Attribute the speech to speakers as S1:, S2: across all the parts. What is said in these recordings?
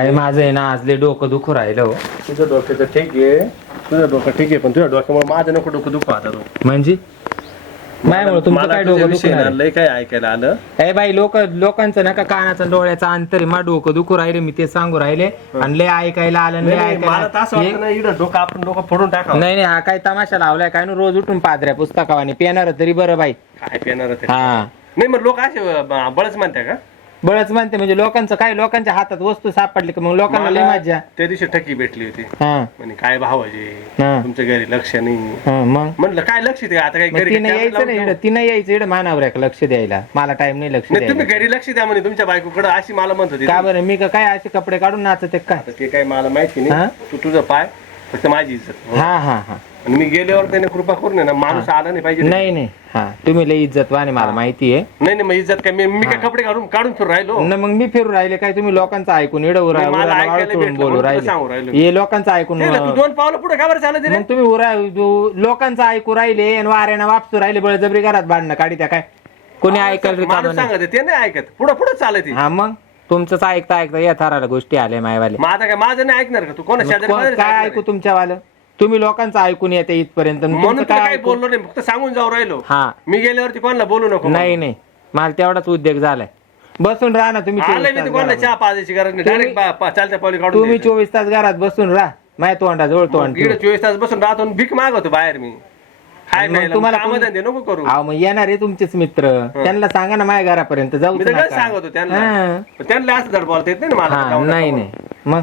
S1: अरे माझं आहे ना आज लय डोकं दुखू राहिलं हो.
S2: तुझं डोकं तर ठीक आहे. तुझं डोकं ठीक आहे पण तुझ्या डोक्यामुळे माझं नको डोकं दुखू आता तू.
S1: म्हणजे? तुमचं
S2: मला
S1: काय
S2: तुझ्या
S1: डोकं
S2: विषयी ना
S1: दुखणार
S2: लय काय ऐकायला आलं.
S1: ए बाई लोक लोकांचं नका कानाचा डोळ्याचा अंतर आहे. मा डोकं दुखू राहिले मी ते सांगू राहिले. आणि लय ऐकायला आलं
S2: नाही,
S1: लय
S2: नाही, मला तर असं
S1: ऐकायला
S2: वाटतं ना इकडं डोकं आपण डोकं फोडून टाकावं.
S1: नाही नाही हा काय तमाशा लावलाय काय नु रोज उठून पादऱ्या पुस्तकावाने. पेणार तरी बरं बाई.
S2: काय पेणार ते
S1: हा.
S2: नाही मग लोक असे बळच म्हणते का?
S1: बळच म्हणते म्हणजे लोकांचं काय लोकांच्या हातात वस्तू सापडली की? मग लोकांना लय
S2: मला
S1: मज्जा.
S2: त्या दिवशी ठकी भेटली होती.
S1: हा.
S2: म्हणे काय भावाजे
S1: हा.
S2: तुमच्या घरी लक्ष नाही.
S1: हा, मग?
S2: म्हटलं काय लक्ष द्या? आता
S1: मग
S2: घरी
S1: तिनं
S2: camera
S1: यायचं
S2: लावून
S1: नाही. इकडं तिनं यायचं इकडं मानावर आहे का लक्ष द्यायला. मला टाइम नाही लक्ष
S2: नाही तुम्ही घरी लक्ष द्या म्हणे तुमच्या बायकोकडे अशी मला म्हणत होती.
S1: का बरं? मी का काय असे कपडे काढून नाचते काय
S2: आता ते काय मला माहिती
S1: हा?
S2: नाही तू तुझं पाय. फक्त माझी इज्जत.
S1: हा हा हा.
S2: आणि मी गेल्यावर त्याने कृपा करून आहे ना माणूस आला नाही पाहिजे.
S1: नाही नाही. हा. तुम्ही लय इज्जतवान मला माहिती आहे.
S2: नाही नाही मग इज्जत काय? मी मी काय कपडे काढून काढून फिरून राहिलो?
S1: न मग मी फिरू राहिले. काय तुम्ही लोकांचं ऐकून इडं उरा
S2: नाही, मला
S1: उराला
S2: ऐकायला
S1: वाळून
S2: भेटलं
S1: बोलू
S2: म्हणून तुला सांगू
S1: राहिले.
S2: राहिलो.
S1: हे लोकांचं ऐकून
S2: नाही दोन पावलं पुढे का बरं चालत रे?
S1: तुम्ही उरा लोकांचं ऐकू राहिले आणि वाऱ्यानं वापसू राहिले बळजबरी घरात भांडणं काढी त्या काय? कोणी ऐकायला रिकामं
S2: माणूस
S1: नाही.
S2: सांगत ते नाही ऐकत. पुढे पुढे चालत
S1: हा मग? तुमचंच ऐकता ऐकता या थराला गोष्टी आल्या मायवाले.
S2: मग आता काय माझं नाही ऐकणार का? तू कोणा शेजारी
S1: कोण-
S2: पाजारी
S1: काय
S2: सांगणार
S1: ऐकू
S2: आहे?
S1: तुमच्यावालं? तुम्ही लोकांचं ऐकून येते इथपर्यंत. मग
S2: म्हणून
S1: तुमचं
S2: तुला
S1: काय ऐकू?
S2: बोललो नाही फक्त सांगून जाऊ राहिलो.
S1: हा.
S2: मी गेल्यावरती कोणाला बोलू नको
S1: नाही नाही. मला तेवढाच उद्योग झालाय. बसून राहा ना तुम्ही
S2: आलं
S1: चोवीस
S2: मी
S1: तास
S2: तर कोणाला
S1: घरात.
S2: चहा पाजायची गरज नाही.
S1: तुम्ही-
S2: डायरेक्ट चालत्या पावली काढून
S1: तुम्ही
S2: द्यायचं.
S1: चोवीस तास घरात बसून राहा. माझ्या तोंडा जवळ तोंड
S2: इकडे
S1: ठेवून.
S2: चोवीस तास बसून राहतो आणि भीक मागवतो बाहेर मी.
S1: मग तुम्हाला
S2: काम
S1: कोणी-
S2: धंदे नको करू.
S1: अहो मग येणार आहे तुमचेच मित्र. त्यांना सांगा ना माझ्या घरापर्यंत जाऊ
S2: मी तर काय सांगतो त्यांना. पण त्यांना असं धड बोलता येत नाही ना मला.
S1: हा नाही मग?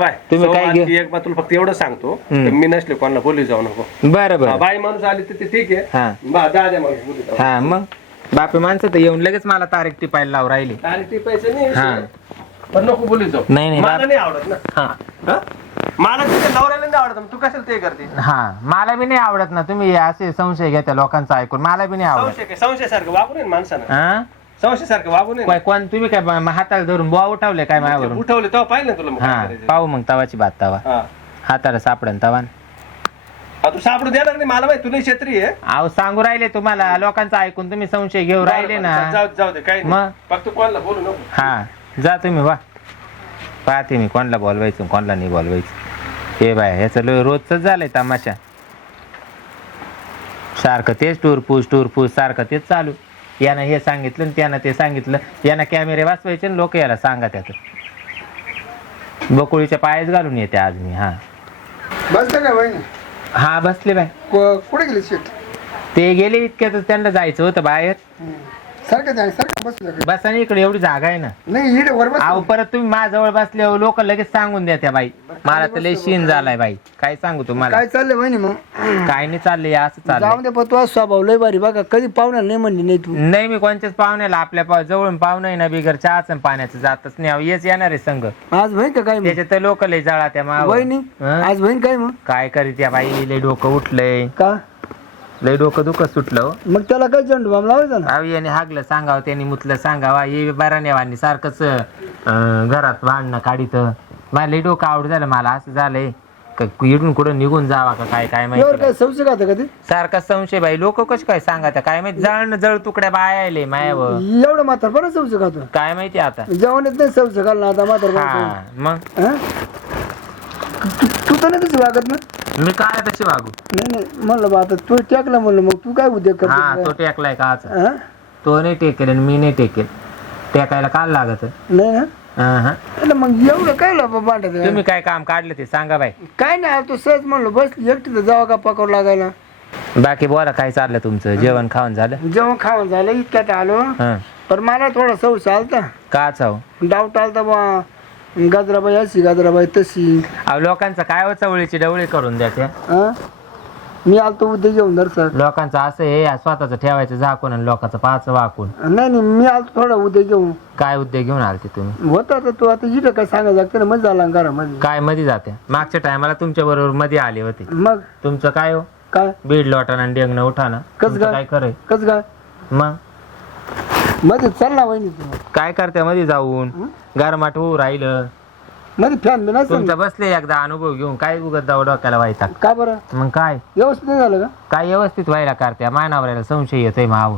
S2: बाय.
S1: तुम्ही काय
S2: एक बार तुला फक्त एवढं सांगतो
S1: हम्म.
S2: तर मी नसले कोणाला बोलू जाऊ नको.
S1: बरं
S2: हा,
S1: बरं
S2: बाई माणूस आली तर ते ठीक आहे.
S1: हा.
S2: बा दाद्या माणूस बोलू जाऊ.
S1: हा मग? बापे माणसं तर येऊन लगेच मला तारीख टिपायला लावून राहिली.
S2: अरे ते पैसे नाही. पण नको बोलू जाऊ.
S1: नाही, नाही,
S2: मला
S1: बाप-
S2: नाही आवडत ना.
S1: हा.
S2: हा? मला तुझ्या नवऱ्याला नाही आवडत मग तू कशाला ते करते?
S1: हा मला बी नाही आवडत ना तुम्ही असे संशय घेता लोकांचं ऐकून मला बी नाही आवडत.
S2: संशय काय? संशय सारखं वागू नये ना माणसानं.
S1: हा?
S2: संशय सारखं वागू नये ना.
S1: काय कोण तुम्ही काय हाताला धरून बुवा उठवले काय माझ्यावरून
S2: उठवले तेव्हा पाहिलं ना तुला मग काय
S1: हा
S2: करायचं.
S1: पाहू मग तवाची बात तवा.
S2: हा.
S1: हाताला सापडन तवा.
S2: हा, तू सापडू देणार नाही मला माहिती तुला क्षेत्री आहे.
S1: अहो सांगू राहिले तुम्हाला लोकांचं ऐकून तुम्ही संशय घेऊ राहिले ना.
S2: जाऊ जाऊ दे काही
S1: मग?
S2: फक्त कोणाला बोलू नको.
S1: हा जा तुम्ही वा. पाहते मी कोणाला बोलवायचं कोणाला नाही बोलवायचं. हे बाय ह्याचं लो- रोजच झालंय तमाशा. सारखं तेच टूरपूस टूरपूस सारखं तेच चालू. यानं हे सांगितलं आणि त्यानं ते सांगितलं. यानं कॅमेरे वाचवायचे आणि लोक याला सांगा त्याचं बकुळीच्या पायाच घालून येते आज मी हा.
S3: बसलं का वहिनी?
S1: हा बसले बाय.
S3: कुठे गेली
S1: ते गेले इतक्यातच त्यांना जायचं होतं बाहेर.
S3: सारखं जाय सारखं बसलं का?
S1: बसा आणि इकडे एवढी जागा आहे ना.
S3: नाही इकडे वर बस.
S1: अहो परत तुम्ही माझ्याजवळ बसले लोक लगेच सांगून द्या त्या बाई. मला तर लय शीन झालाय बाई. काय सांगू तुम्हाला?
S3: काय चाललंय वहिनी मग?
S1: काय नाही चाललंय असं चाललंय.
S3: दे पण तुझा स्वभाव लय भारी बघा. कधी पाहुणार नाही म्हणली नाही तू.
S1: नाही मी कोणत्याच पाहुण्याला आपल्या पा- जवळून पाहुणं आहे ना बिगर चहाच आणि पाण्याचं जातच नाही. अहो, हेच येणार आहे संघ
S3: आज बहीण का काय मग?
S1: त्याच्यात तर लोक लय जळा त्या.
S3: वहिनी
S1: हं?
S3: आज बहीण काय मग?
S1: काय करीत या बाई लय डोकं उठलंय.
S3: का?
S1: लय डोकं दुखत सुटलं. हो.
S3: मग त्याला काय झेंडू बाम लावायचा ना?
S1: अहो याने हागलं सांगावं त्यांनी मुतलं सांगावा. ये बरानेवानी सारखंच अं, घरात भांडणं काढित. मला लय डोकं आवड झालं मला असं झालंय. का इडून कुठं निघून जावा का काय काय माहिती
S3: काय संशय का कधी?
S1: सारखा संशय बाई लोक कश काय सांगा काय माहिती? जळ जळ तुकड्या बायाले मायावर.
S3: एवढं म्हातार बरं संशय खातो
S1: काय माहिती आता?
S3: जेवण येत नाही संशय घाल ना आता म्हातार
S1: हा मग?
S3: तू तर नाही तशी वागत ना?
S1: मी काय तशी वागू?
S3: नाही नाही म्हणलं बा आता तू टेकला म्हणलं मग तू काय उद्योग
S1: हा
S3: करतो
S1: तो टेकलाय का आज?
S3: हा?
S1: तो नाही टेकेल आणि मी नाही टेकेल. टेकायला काल लागत?
S3: नाही ना?
S1: हा
S3: अरे मग एवढं काय लोक भांडत
S1: तुम्ही काय काम काढलं ते सांगा बाई.
S3: काय नाही तो सहज म्हणलो बस एकटी तर जावा का पकड लागायला?
S1: बाकी बोला काय चाललं तुमचं? जेवण खाऊन झालं?
S3: जेव्हा खावं झालं इतक्यात आलो.
S1: हा.
S3: पण मला थोडा सौ चालता
S1: का चाव?
S3: डाऊट आलता बा. गाजराबाई अशी गाजराबाई तशी.
S1: अहो लोकांचं काय हो चवळीची डवळी करून द्या त्या
S3: हा मी आलतो उद्या घेऊन दरसक
S1: लोकांचं असं आहे स्वतःच ठेवायचं झाकून आणि लोकांचं पाच वाकून.
S3: नाही नाही मी आलतो थोडा उद्या घेऊन
S1: काय उद्योग घेऊन आलते तुम्ही?
S3: होता आता तू आता इथं काय सांगायचं लागतं ना मजा आला घरामध्ये.
S1: काय मध्ये जाते? मागच्या टायमाला तुमच्या बरोबर मध्ये आले होते.
S3: मग?
S1: तुमचं काय हो?
S3: काय?
S1: बीड लोटाना आणि डेंगणं उठाना
S3: कसं
S1: तुमचं
S3: काय?
S1: काय खरंय?
S3: कस काय?
S1: मग?
S3: मध्ये चाल ना वहिनी तू.
S1: काय करते मध्ये जाऊन? गारमाट होऊ राहिलं.
S3: मध्ये फॅन बी नसेल
S1: तुमचा बसले एकदा अनुभव घेऊन. काय उगत जाऊ डोक्याला व्हायचा
S3: का बरं?
S1: मग काय?
S3: व्यवस्थित नाही झालं का?
S1: काय व्यवस्थित व्हायला करते मानावर संशय येतोय माव.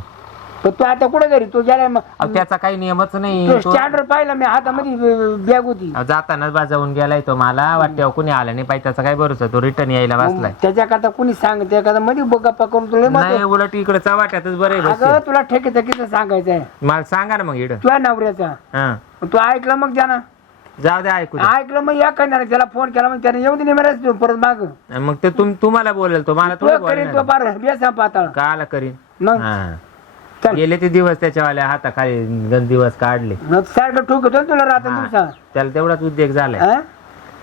S3: पण तू आता कुठे घरी? तू गेला
S1: अहो, त्याचा काही नियमच नाही. तो-
S3: स्टँडवर पाहिला मी हातामध्ये बॅग होती.
S1: अहो, जातानाच बाजावून गेलाय तो मला. वाटतं कोणी आलं नाही पाहिजे त्याचा काय भरोसा? तो रिटर्न यायला बसलाय.
S3: त्याच्याकरता कुणी सांग त्याकरता मध्ये गप्पा करून तुला
S1: नाही उलट इकडे चवाट्यातच बरे
S3: अगं तुला ठेके ठेकीचं सांगायचं आहे?
S1: मला सांगा ना मग इड
S3: तुझ्या नवऱ्याचा. तू ऐकलं मग त्यानं
S1: जाऊ दे ऐकू दे.
S3: ऐकलं मग या करणार त्याला फोन केला मग त्याने येऊ दे नाही परत माग.
S1: मग ते तुम तुम्हाला बोलेल तो मला
S3: तो
S1: थोडं
S3: करीन तो
S1: बोलणार
S3: पार बेसा पाताळ.
S1: काला करीन.
S3: मग?
S1: हा.
S3: चल.
S1: गेले ते दिवस त्याच्यावाल्या हाताखाली गण दिवस काढले
S3: मग सारखं ठोकतो ना तुला रात्र
S1: हा.
S3: दिवसा
S1: त्याला तेवढाच उद्योग झालाय
S3: हा?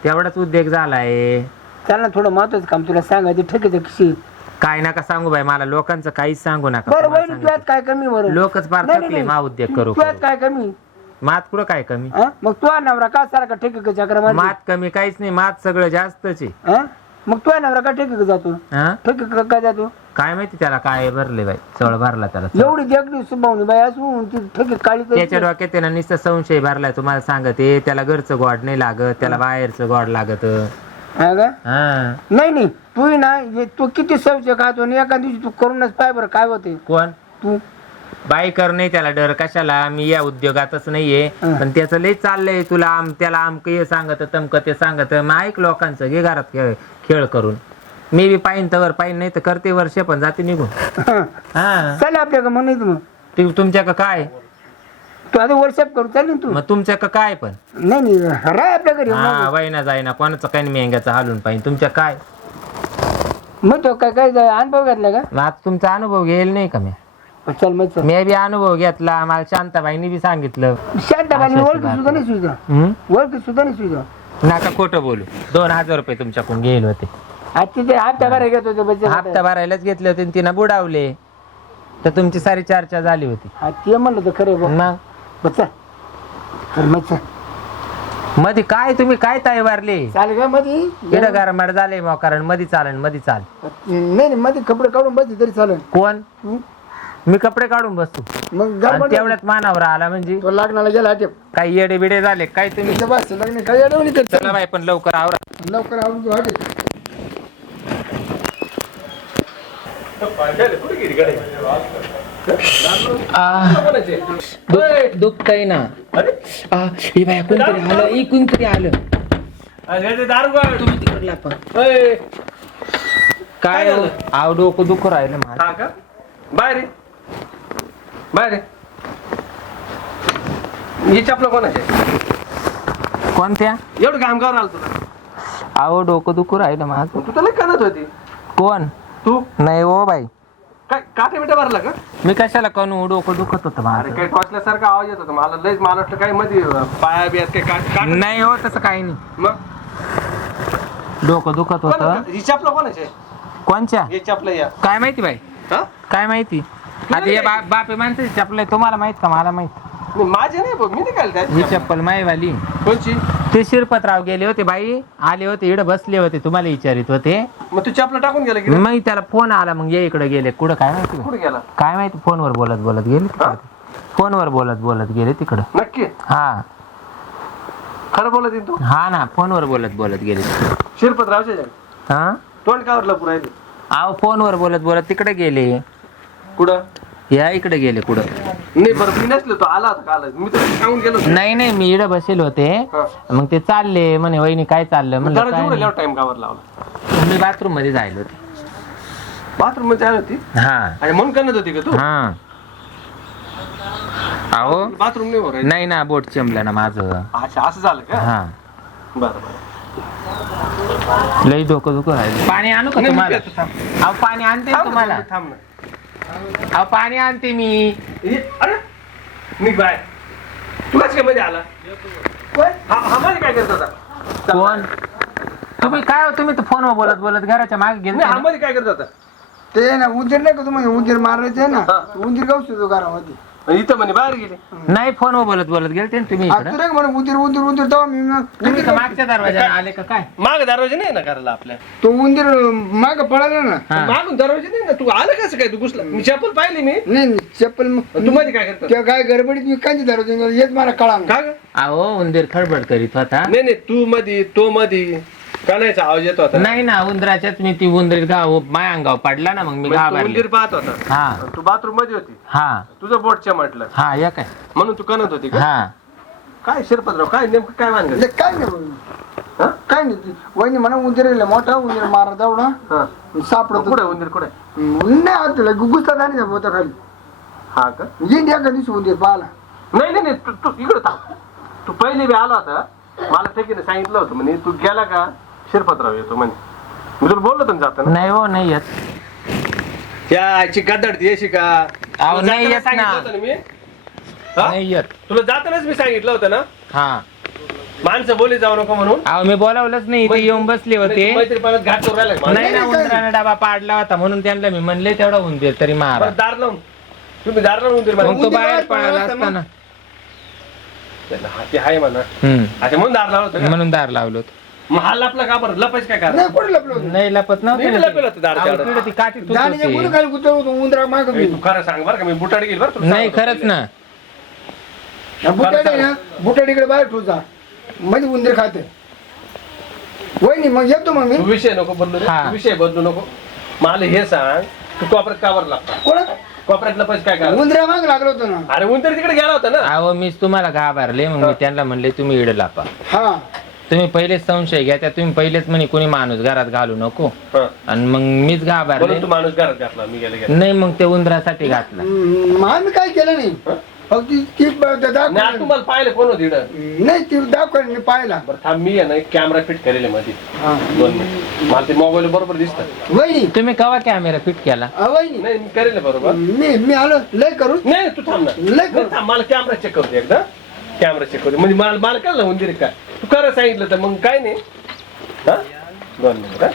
S1: तेवढाच उद्योग झालाय
S3: चल ना थोडं महत्वाचं काम तुला सांगायचं ठेकीचं किशी
S1: काय नका सांगू बाई मला लोकांचं काहीच सांगू नका
S3: बरं तुझ्यात काय कमी बरं
S1: लोकच फार
S3: नाही,
S1: थकले
S3: नाही.
S1: मा उद्योग करू
S3: तुझ्यात
S1: करू.
S3: काय कमी
S1: मात कुठं काय कमी
S3: हा? मग तुझा नवरा का सारखा ठेकी चक्र मारतो?
S1: मात कमी काहीच नाही मात सगळं जास्तच आहे
S3: हा मग तुझा नवरा का ठेकी जातो
S1: हा?
S3: ठेकी का जातो
S1: काय माहिती त्याला काय भरले बाई? सगळं भरला त्याला
S3: एवढी देखणी सुभावणी बाई असून ती ठेकी काळी
S1: त्याच्या डोक्यात त्याला नुसतं संशय भरलाय तुम्हाला सांगते त्याला घरचं गोड नाही लागत त्याला बाहेरचं गोड लागत.
S3: हा का?
S1: हा.
S3: नाही नाही तू ना हे तू किती सवचे खातो आणि एका दिवशी तू करूनच पाय बरं काय होते
S1: कोण?
S3: तू.
S1: बाई कर नाही त्याला डर कशाला? मी या उद्योगातच नाहीये.
S3: हं.
S1: पण त्याचं लय चाललंय तुला आम त्याला आमक हे सांगत तमक ते सांगत. मग ऐक लोकांचं घे घरात खेळ खेळ करून. मी बी पाहिन तवर पाहिन नाही तर करते वर्ष पण जाते निघून. हा.
S3: चल आपल्या का म्हणून तू
S1: ते तुमच्या का काय?
S3: तू आता वर्षाप करू चाल ना तू.
S1: मग तुमच्या का काय पण?
S3: नाही नाही राय आपल्या घरी
S1: हा वैना जाईना कोणाचं काही मेंग्याचं हालून पाहिजे तुमच्या काय?
S3: मग तो काय काय अनुभव घेतला का?
S1: मग आता तुमचा अनुभव घेईल नाही का मी?
S3: चल मग चल.
S1: मी बी अनुभव घेतला मला शांताबाईनी बी सांगितलं.
S3: शांताबाई ओळखी सुद्धा नाही सुद्धा? ओळखी सुद्धा नाही सुद्धा.
S1: नका खोटं बोलू. दोन हजार रुपये तुमच्याकडून गेले होते.
S3: तिथे हप्ता घेत होते बच्चे
S1: हप्ता भरायलाच घेतले होते आणि तिनं बुडावले. तर तुमची सारी चर्चा झाली होती.
S3: हा ते म्हणलं तर खरे बघ
S1: मग
S3: चल.
S1: मध्ये काय तुम्ही काय ताई वारले?
S3: चालेल का मध्ये
S1: इकडं झाले मग कारण मध्ये चालनमध्ये चाल.
S3: नाही नाही मध्ये कपडे काढून बसले तरी चालेल
S1: कोण?
S3: हं?
S1: मी कपडे काढून बसतो.
S3: मग
S1: आणि तेवढ्यात मानावर आला म्हणजे?
S3: तो लग्नाला गेला
S1: काही येडे बिडे झाले काय तुम्ही
S3: बस लग्न काय
S1: चला बाई पण लवकर आवरा.
S3: लवकर आवडून तू. हटे
S2: गाडी
S1: दुखतय ना. हे बाया कोणतरी आलं हे कोणतरी आलं. तुम्ही तिकडला पण. काय
S2: झालं?
S1: आव डोकं दुखू राहिलं माझं
S2: हा का? बाहेर ये. बाहेर ये. ही चपला कोणाचे?
S1: कोणत्या?
S2: एवढं काम करावं आलं तुला?
S1: आव डोकं दुखू राहिलं माझं.
S2: तू त्याला करत होती.
S1: कोण?
S2: तू?
S1: नाही ओ बाई.
S2: काय काटे बिटा भरला का?
S1: मी कशाला करू डोकं दुखत होतं
S2: अरे
S1: माझं
S2: काही टॉचल्यासारखा आवाज येत होता. मला लयच मला वाटलं काय मध्ये पाया बियात काय काट काट
S1: नाही हो तसं काही नाही.
S2: मग?
S1: डोकं दुखत होतं.
S2: कोण- ही चपला कोणाचे
S1: कोणच्या?
S2: हे चपला या.
S1: काय माहिती बाई?
S2: हा?
S1: काय माहिती? आता हे बा- बापे माणसाची चप्पल आहे. तुम्हाला माहीत का? मला माहीत.
S2: नाही, माझे नाही भाऊ, मी नाही घालते
S1: ही चप्पल माईवाली
S2: कोणची?
S1: ते शिरपतराव गेले होते बाई आले होते इकडे बसले होते तुम्हाला विचारित होते.
S2: मग तू चपला टाकून गेला की
S1: मग त्याला फोन आला मग ये इकडे गेले. कुठं काय माहिती?
S2: कुठे गेला?
S1: काय माहिती फोनवर बोलत बोलत गेले
S2: हा?
S1: तिकडे. फोनवर बोलत बोलत गेले तिकडं.
S2: नक्की?
S1: हा.
S2: खरं बोलत आहे तू?
S1: हा ना फोनवर बोलत बोलत गेले. तिकडं. हा?
S2: तोंड कावरला पुरायले
S1: अहो फोनवर बोलत बोलत तिकडे गेले.
S2: कुठं?
S1: या इकडे गेले कुठं?
S2: नाही बरं मी नसलो तो आला होता काल मी तर सांगून गेलो होतो.
S1: नाही नाही मी इकडे बसेल होते.
S2: हा.
S1: मग ते चालले म्हणे वहिनी काय चाललं? म्हणलं
S2: दरवाजा
S1: काय
S2: उघडल्यावर टाइम कावर लावला.
S1: मी बाथरूममध्ये जायला होते.
S2: बाथरूममध्ये आली होती?
S1: हा.
S2: आणि म्हणून करत होती का तू?
S1: हा. अहो
S2: बाथरूम नाही भरायचं.
S1: नाही ना बोट चमलं ना माझं.
S2: अच्छा असं झालं का?
S1: हा.
S2: बरं बरं.
S1: लई दुखू राहिलं. पाणी आणू का
S2: नाही, मी
S1: तुम्हाला?
S2: पितो, थांब.
S1: अहो पाणी आणते ना
S2: थांब ना,
S1: तुम्हाला.
S2: थांब ना.
S1: अहो पाणी आणते मी.
S2: हे, अरे मी बाय तू कस काय मध्ये आला हा हा मध्ये काय करत होता?
S1: कोण? तुम्ही काय हो तुम्ही तर फोनवर बोलत बोलत घराच्या मागे गेले
S2: नाही हा मध्ये काय करत होता?
S3: ते ना उंदीर नाही का तुम्हाला? उंदीर मारायचे आहे ना?
S2: हा.
S3: उंदीर गाव सुद्धा घरामध्ये.
S2: आणि इथं म्हणे बाहेर गेले.
S1: नाही फोनवर बोलत बोलत तुम्ही इकडं.
S3: तू म्हणा उंदीर उंदीर उंदीर तेव्हा मी मग
S1: तुम्ही मागच्या दरवाजाने आले का काय?
S2: माग दरवाजे नाही ना करायला आपल्या?
S3: तो उंदीर माग पळाला ना.
S1: हा.
S2: मागून दरवाजे नाही ना? तू आलं कसं काय तू घुसला? मी चप्पल पाहिली मी.
S3: नाही नाही, चप्पल मग
S2: तू मध्ये काय करतो
S3: त्या काय गडबडीत मी कांची दरवाजे येत मला कळा
S2: का ग?
S1: अहो उंदीर खडबड करीत होता.
S2: नाही नाही तू मधी तो मधी. कानायचा आवाज येत होता.
S1: नाही ना उंदराच्याच मी ती उंदरीत गाव माय अंगाव पडला ना मग मी
S2: म्हणजे तू
S1: घाबरले.
S2: उंदीर पाहत होता.
S1: हा.
S2: आणि तू बाथरूममध्ये होती.
S1: हा.
S2: तुझं बोटच्या म्हटलं.
S1: हा या काय.
S2: म्हणून तू कणत होती का?
S1: हा.
S2: काय शिरपतराव काय नेमकं काय मानलं
S3: म्हणजे काय नाही.
S2: हा?
S3: काय नाही वहिनी म्हणा उंदीर मोठा उंदीर मारा जावडा
S2: हा.
S3: सापडत
S2: कुठे उंदीर कुठे
S3: नाही आतला गुस्ता जाणे होता खाली
S2: हा का?
S3: एका दिवशी उंदीर पाहिला
S2: नाही नाही नाही, तू तू इकडे थांब. तू पहिले बी आला होता. मला ठेकीने सांगितलं होतं म्हणे तू गेला का? शिरपतराव येतो म्हणे. मी तुला बोललो ना जाताना.
S1: नाही हो नाही येत.
S2: त्या आईची गदडती येशी का
S1: अहो,
S2: तुला
S1: नाही
S2: जाताना
S1: येत ना.
S2: सांगितलं होतं मी? हा?
S1: नाही येत.
S2: तुला जातानाच मी सांगितलं होतं ना?
S1: हा.
S2: माणसं बोली जाऊ नको म्हणून.
S1: अहो मी बोलावलंच नाही ते येऊन बसले होते.
S2: मैत्रीपणात करून का?
S1: नाही ना उंदरानं डबा पाडला होता म्हणून त्यांना मी म्हणले तेवढा उंदीर तरी मारा.
S2: बरं, दार लावून. तुम्ही दार लावून.
S1: मग तो
S3: उंदीर
S1: बाहेर
S3: बाहेर
S1: पळाला
S3: पळाला
S1: असताना
S2: त्याला हाती आहे म्हणा.
S1: हम्म.
S2: अच्छा म्हणून दार लावलं होतं का?
S1: म्हणून दार लावलं होतं.
S2: मग हा लपला का बरं? लपायचं काय कारण?
S3: नाही कुठे लपलो
S1: नाही लपत
S2: नाही
S1: नव्हतं
S2: लपेल होतं
S1: काठी तुटत होती.
S3: खाली उंदरा माग
S2: ए, तू खरं सांग बरं का मी बुटाड गेली बरं तुला
S1: नाही
S2: सांगतो.
S1: खरंच. ना.
S3: बुटाडे ना बुटाडीकडे बाहेर ठेवता मध्ये उंदीर खाते. वहिनी मग येतो मग मी.
S2: तू विषय नको बदलू रे.
S1: हा.
S2: तू विषय बदलू नको. मला हे सांग तू कोपऱ्यात का बरं लागता
S3: कोणा
S2: कोपऱ्यात लपायचं काय कारण?
S3: उंदरा माग लागलो होतो ना.
S2: अरे उंदीर तिकडे गेला होता ना.
S1: अहो मीच तुम्हाला घाबरले मग मी त्यांना म्हणले तुम्ही इड लापा.
S3: हा.
S1: तुम्ही पहिलेच संशय घ्या त्या तुम्ही पहिलेच म्हणे कोणी माणूस घरात घालू नको.
S2: हा.
S1: आणि मग मीच घाबरले.
S2: म्हणून तू माणूस घरात घातला मी गेले
S1: नाही मग ते उंदरासाठी घातला.
S3: हम्म, आम्ही काय केलं नाही? फक्त ती ब-
S2: नाही आता
S3: दाखव
S2: तुम्हाला पाहिलं कोण होती इकडं
S3: नाही ती दाखव मी पाहिला.
S2: बरं थांब मी आहे ना एक कॅमेरा फिट करेल मध्ये
S3: हा.
S2: दोन मिनिट. मला ते मोबाईल बरोबर दिसतात
S3: वहिनी.
S1: तुम्ही कवा कॅमेरा फिट केला?
S3: अ, वहिनी.
S2: नाही मी करेल बरोबर.
S3: मी मी आलो लय करू.
S2: नाही तू थांब ना.
S3: लय
S2: नाही,
S3: करू
S2: थांब, मला कॅमेरा चेक करू दे एकदा. कॅमेरा चेक करू दे. म्हणजे मला मला कळलं उंदीर काय तू खरं सांगितलं तर मग काय नाही? हा? दोन मिनिट हा?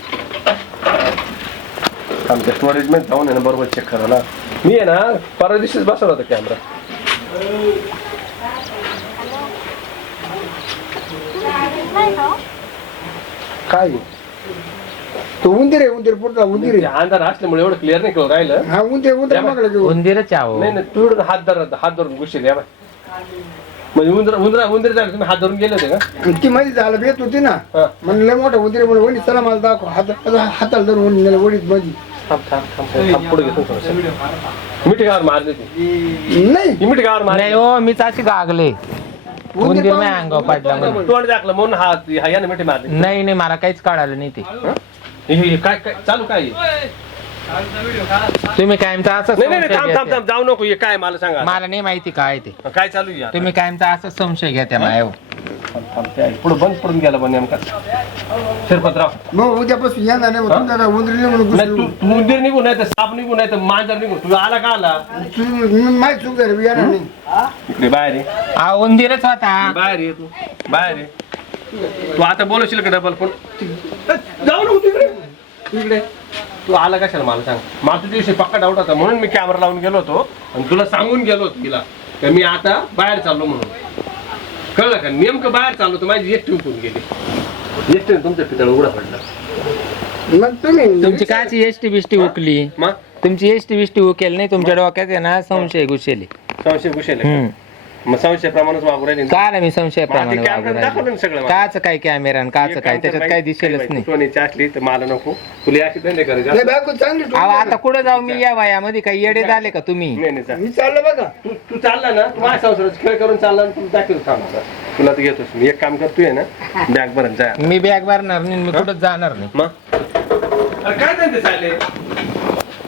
S2: आमच्या स्टोरेजमध्ये जाऊन आहे ना बरोबर चेक करा ना. मी आहे ना परवा दिवशीच बसवला होता कॅमेरा
S3: काय? तो उंदीर आहे उंदीर पुढचा उंदीर
S2: ते
S3: आहे
S2: अंधार असल्यामुळे एवढं क्लिअर नाही कळून राहिलं?
S3: हा उंदीर उंदीर घेऊ
S1: उंदीरच आहो
S2: नाही नाही तू इकडून हात धर हात धरून घुसशील या बाय म्हणजे उंदर उंदरा उंदीर झालं तुम्ही हात धरून गेले होते का?
S3: ती मध्ये झालं बेत होती ना.
S2: हा.
S3: म्हणलं लय मोठा उंदीर म्हणलं वहिनी चला मला दाखव. हात हाताला धरून नेलं वडीत मध्ये
S2: थांब थांब थांब थांब पुढे घेतो थोडंसं मिठी गावावर मारली ती
S3: नाही.
S2: ही मिठी गावावर
S1: नाही
S2: मारली
S1: हो मीच अशी गागले. उंदीर नाही पाडला म्हणून.
S2: तोंड दाखलं म्हणून हात हा याने मिठी मारली
S1: नाही नाही मला काहीच कळालं नाही ते.
S2: हे- हे- हे काय काय चालू काय आहे?
S1: तुम्ही कायमचा असं
S2: नाही नाही थांब थांब. थांब जाऊ नको हे काय मला सांगा.
S1: मला नाही माहिती काय ते.
S2: काय चालू आहे आता?
S1: तुम्ही कायमचा असं संशय घ्या त्या मायाव
S2: थांब, थांब, ते आहे. पुढं बंद पडून गेला पण नेमका. शिरपतराव.
S3: मग उद्यापासून येणार नाही मग तुमच्या उंदीर म्हणून
S2: नाही तू
S3: घुसलो.
S2: तू उंदीर निघून नाही तर साप निघून नाही तर मांजर निघून. तू आला का आला?
S3: तू मी- माहीत चूक झाली येणार नाही.
S2: इकडे बाहेर ये.
S1: आ उंदीरच होता.
S2: बाहेर ये तू. बाहेर ये. तू आता बोलवशील का डबल पण जाऊ नको तिकडे. तिकडे तू आला कशाला मला सांग? मला तुझ्या दिवशी पक्का डाऊट होता म्हणून मी कॅमेरा लावून गेलो होतो आणि तुला सांगून गेलो होतो तिला का मी आता बाहेर चाललो म्हणून. कळलं का? नेमकं बाहेर चाललो तर माझी एकटी उकून गेली. एकटीने तुमचं पितळ उघडा पडला.
S3: मग तुम्ही
S1: तुमची काची एसटी बिष्टी उकली?
S2: मग
S1: तुमची एसटी बिष्टी उकेल नाही तुमच्या डोक्यात आहे ना संशय घुसेले.
S2: संशय घुसेल.
S1: हम्म.
S2: मग संशय प्रमाणच वागू राहिले
S1: काय मी संशय
S2: मला ते
S1: प्रमाणे
S2: कॅमेरा
S1: वागू
S2: दाखवलं ना सगळं मला.
S1: काच काय कॅमेरा आणि काच काय त्याच्यात काय दिसेलच नाही.
S2: सोनीची असली तर मला नको. तुला अशी धंदे करायचे
S3: नाही
S2: असले-
S3: बायको चांगली
S1: अहो
S3: ठेवली.
S1: आता कुठे जाऊ मी? या वयामध्ये काही येडे झाले का तुम्ही?
S2: नाही नाही जा.
S3: मी चाललो बघा.
S2: तू तू चालला ना तू माझ्या संसाराचा खेळ करून चालला ना तू दाखल थांब आता. तुला तर घेतोस मी. एक काम करतोय ना. बॅग भरत जा
S1: मी बॅग भरणार नाही मी कुठं जाणार नाही.
S2: मग? अरे काय धंदे चालले?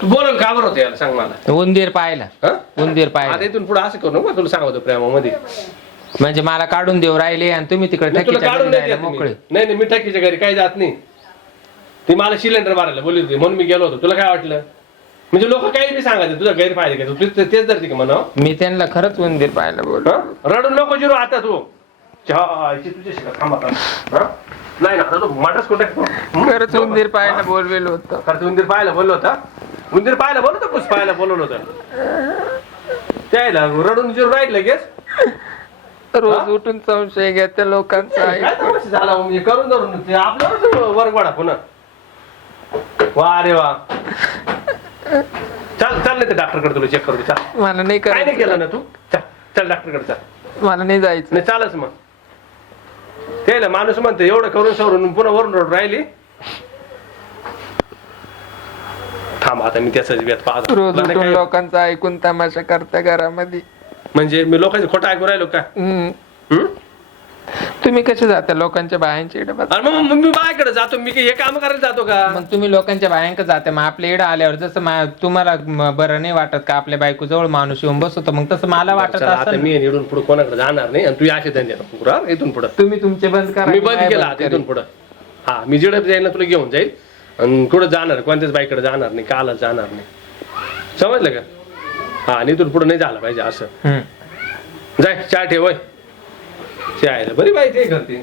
S2: तू बोलल का बरं होतं याला सांग मला.
S1: उंदीर पाहिला
S2: हं?
S1: उंदीर
S2: आता
S1: पाहिला
S2: इथून पुढे असं करू नको तुला सांगतो प्रेमामध्ये?
S1: म्हणजे मला काढून देऊ राहिले आणि तुम्ही तिकडे
S2: मी तुला
S1: ठकीच्या
S2: काढून नाही
S1: जायला
S2: देत मी.
S1: मोकळे.
S2: नाही नाही मी टकीच्या घरी काही जात नाही. ती मला सिलेंडर मारायला बोलली होती म्हणून मी गेलो होतो. तुला काय वाटलं? म्हणजे लोक काही बी सांगायचे तुझा गैरफायदा घ्यायचा तू तेच धरते का म्हणा
S1: मी त्यांना खरंच उंदीर पाहिला बोल
S2: रडू नको जिरो आता तू. चहा, इथे तुझ्याशी का? थांब आता. हं? नाही ना आता तू माटाच कुठे
S1: खरंच उंदीर पाहायला बोलवेल होत.
S2: खरंच उंदीर पाहायला बोललो होता? उंदीर पाहायला बोललो होता पुस पाहायला बोलवलं होतं. त्याला रडून जिरो राहील लगेच.
S1: रोज उठून संशय घ्या त्या लोकांचा
S2: काय झाला मग? हे करून धरून ते आपल्यावरच वर्गवाडा पुन्हा. वा रे वा. चल चल नाही ते डॉक्टरकडे तुला चेक करतो चल.
S1: मला नाही
S2: काय नाही केलं ना तू? चल चल डॉक्टरकडे चल.
S1: मला नाही जायचं.
S2: नाही चालच मग. त्याला माणूस म्हणते एवढं करून सवरून पुन्हा वरून रोड राहिली. थांब आता मी त्याचाच व्यत पाहतो.
S4: रोज
S2: लग्न
S4: उठून
S2: काय-
S4: लोकांचं ऐकून तमाशा करता घरामध्ये.
S2: म्हणजे मी लोकांचे खोटं ऐकू राहिलो का?
S4: हम्म.
S2: हम्म?
S4: तुम्ही कसे जाता लोकांच्या बायांच्या इकडे
S2: अरे मग मग मी बायकडे जातो मी हे काम करायला जातो का?
S1: मग तुम्ही लोकांच्या बायांक जाते मग आपल्या इकडे आल्यावर जसं मा- तुम्हाला म- बरं नाही वाटत का आपल्या बायको जवळ माणूस येऊन बसतो मग तसं मला वाटत
S2: चला, आता
S1: असं
S2: मी इथून पुढे कोणाकडे जाणार नाही आणि तू असे धंदे नको करू, हा? इथून पुढे.
S1: तुम्ही तुमचे बंद करा
S2: मी बंद केला आता. इथून पुढं. हा मी जिडे जाईल ना तुला घेऊन जाईल. आणि कुठं जाणार? कोणत्याच बाईकडे जाणार नाही कालच जाणार नाही. समजलं का? हा आणि इथून पुढे नाही झालं पाहिजे असं. जाय चहा ठेव होय. चहा बरी बाई ते करते.